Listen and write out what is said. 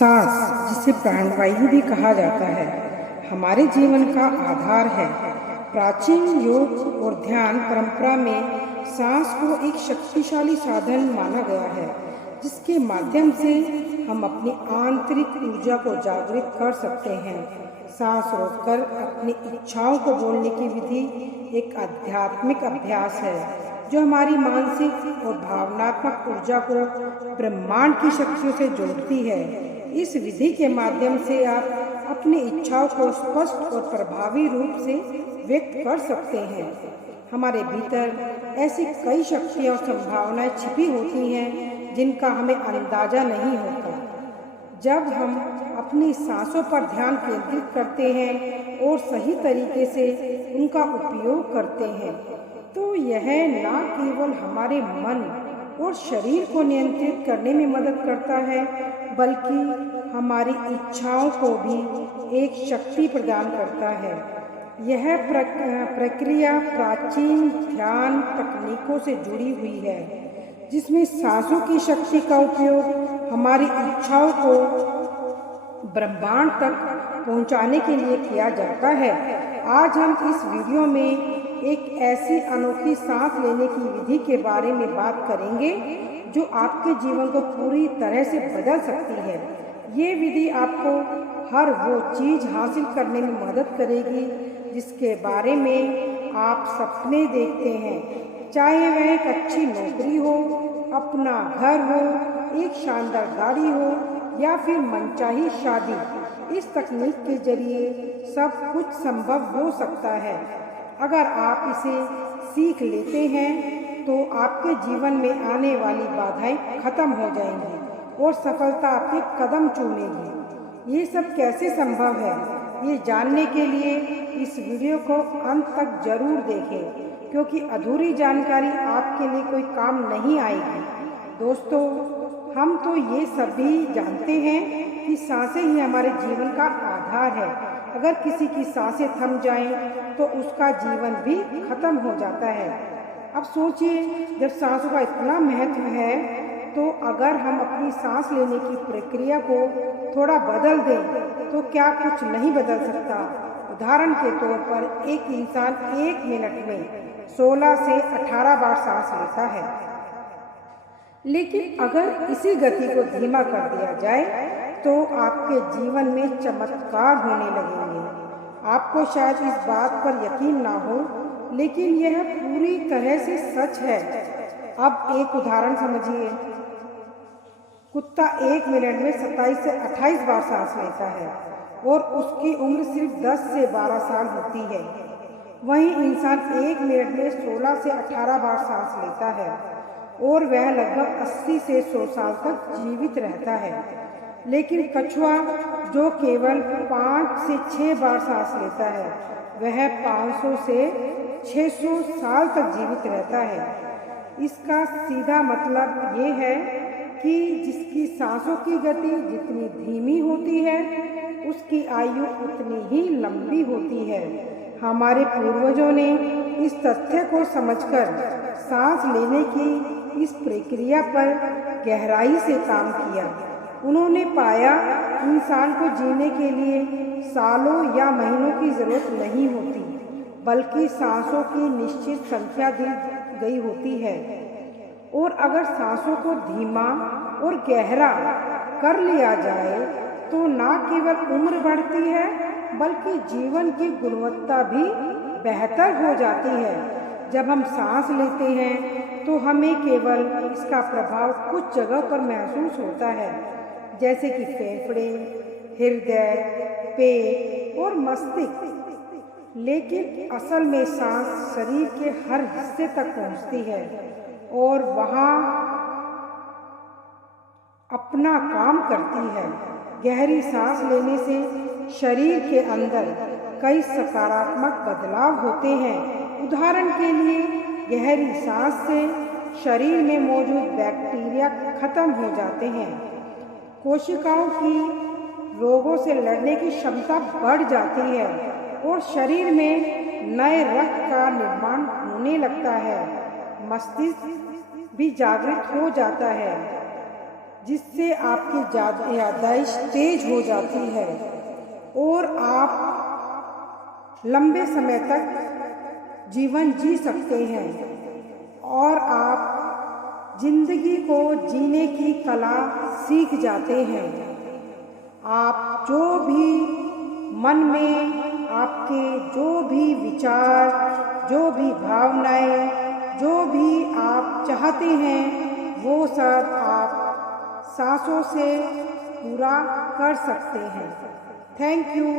सांस, जिसे प्राणवायु भी कहा जाता है, हमारे जीवन का आधार है। प्राचीन योग और ध्यान परंपरा में सांस को एक शक्तिशाली साधन माना गया है, जिसके माध्यम से हम अपनी आंतरिक ऊर्जा को जागृत कर सकते हैं। सांस रोककर अपनी इच्छाओं को बोलने की विधि एक आध्यात्मिक अभ्यास है, जो हमारी मानसिक और भावनात्मक ऊर्जा को ब्रह्मांड की शक्तियों से जोड़ती है। इस विधि के माध्यम से आप अपनी इच्छाओं को स्पष्ट और प्रभावी रूप से व्यक्त कर सकते हैं। हमारे भीतर ऐसी कई शक्तियाँ और संभावनाएं छिपी होती हैं, जिनका हमें अंदाजा नहीं होता। जब हम अपनी सांसों पर ध्यान केंद्रित करते हैं और सही तरीके से उनका उपयोग करते हैं, तो यह न केवल हमारे मन और शरीर को नियंत्रित करने में मदद करता है, बल्कि हमारी इच्छाओं को भी एक शक्ति प्रदान करता है। यह प्रक्रिया प्राचीन ध्यान तकनीकों से जुड़ी हुई है, जिसमें सांसों की शक्ति का उपयोग हमारी इच्छाओं को ब्रह्मांड तक पहुंचाने के लिए किया जाता है। आज हम इस वीडियो में एक ऐसी अनोखी सांस लेने की विधि के बारे में बात करेंगे, जो आपके जीवन को पूरी तरह से बदल सकती है। ये विधि आपको हर वो चीज़ हासिल करने में मदद करेगी जिसके बारे में आप सपने देखते हैं, चाहे वह एक अच्छी नौकरी हो, अपना घर हो, एक शानदार गाड़ी हो या फिर मनचाही शादी। इस तकनीक के जरिए सब कुछ संभव हो सकता है। अगर आप इसे सीख लेते हैं तो आपके जीवन में आने वाली बाधाएं खत्म हो जाएंगी और सफलता आपके कदम चूमेगी। ये सब कैसे संभव है, ये जानने के लिए इस वीडियो को अंत तक जरूर देखें, क्योंकि अधूरी जानकारी आपके लिए कोई काम नहीं आएगी। दोस्तों, हम तो ये सभी जानते हैं कि सांसें ही हमारे जीवन का आधार है। अगर किसी की सांसें थम जाएं तो उसका जीवन भी खत्म हो जाता है। अब सोचिए, जब सांसों का इतना महत्व है, तो अगर हम अपनी सांस लेने की प्रक्रिया को थोड़ा बदल दें तो क्या कुछ नहीं बदल सकता। उदाहरण के तौर पर एक इंसान 1 मिनट में 16 से 18 बार सांस लेता है, लेकिन अगर इसी गति को धीमा कर दिया जाए तो आपके जीवन में चमत्कार होने लगेंगे। आपको शायद इस बात पर यकीन ना हो, लेकिन यह पूरी तरह से सच है। अब एक उदाहरण समझिए। कुत्ता 1 मिनट में 27 से 28 बार सांस लेता है और उसकी उम्र सिर्फ 10 से 12 साल होती है। वहीं इंसान 1 मिनट में 16 से 18 बार सांस लेता है और वह लगभग 80 से 100 साल तक जीवित रहता है। लेकिन कछुआ, जो केवल 5 से 6 बार सांस लेता है, वह 500 से 600 साल तक जीवित रहता है। इसका सीधा मतलब ये है कि जिसकी सांसों की गति जितनी धीमी होती है, उसकी आयु उतनी ही लंबी होती है। हमारे पूर्वजों ने इस तथ्य को समझकर सांस लेने की इस प्रक्रिया पर गहराई से काम किया। उन्होंने पाया इंसान को जीने के लिए सालों या महीनों की जरूरत नहीं होती, बल्कि सांसों की निश्चित संख्या दी गई होती है। और अगर सांसों को धीमा और गहरा कर लिया जाए तो न केवल उम्र बढ़ती है, बल्कि जीवन की गुणवत्ता भी बेहतर हो जाती है। जब हम सांस लेते हैं तो हमें केवल इसका प्रभाव कुछ जगह पर महसूस होता है, जैसे कि फेफड़े, हृदय, पेट और मस्तिष्क। लेकिन असल में सांस शरीर के हर हिस्से तक पहुंचती है और वहां अपना काम करती है। गहरी सांस लेने से शरीर के अंदर कई सकारात्मक बदलाव होते हैं। उदाहरण के लिए, गहरी सांस से शरीर में मौजूद बैक्टीरिया खत्म हो जाते हैं, कोशिकाओं की रोगों से लड़ने की क्षमता बढ़ जाती है और शरीर में नए रक्त का निर्माण होने लगता है। मस्तिष्क भी जागृत हो जाता है जिससे आपकी याददाश्त तेज हो जाती है और आप लंबे समय तक जीवन जी सकते हैं और आप जिंदगी को जीने की कला सीख जाते हैं। आप जो भी मन में आपके जो भी विचार, जो भी भावनाएं, जो भी आप चाहते हैं वो सब आप सांसों से पूरा कर सकते हैं। Thank you.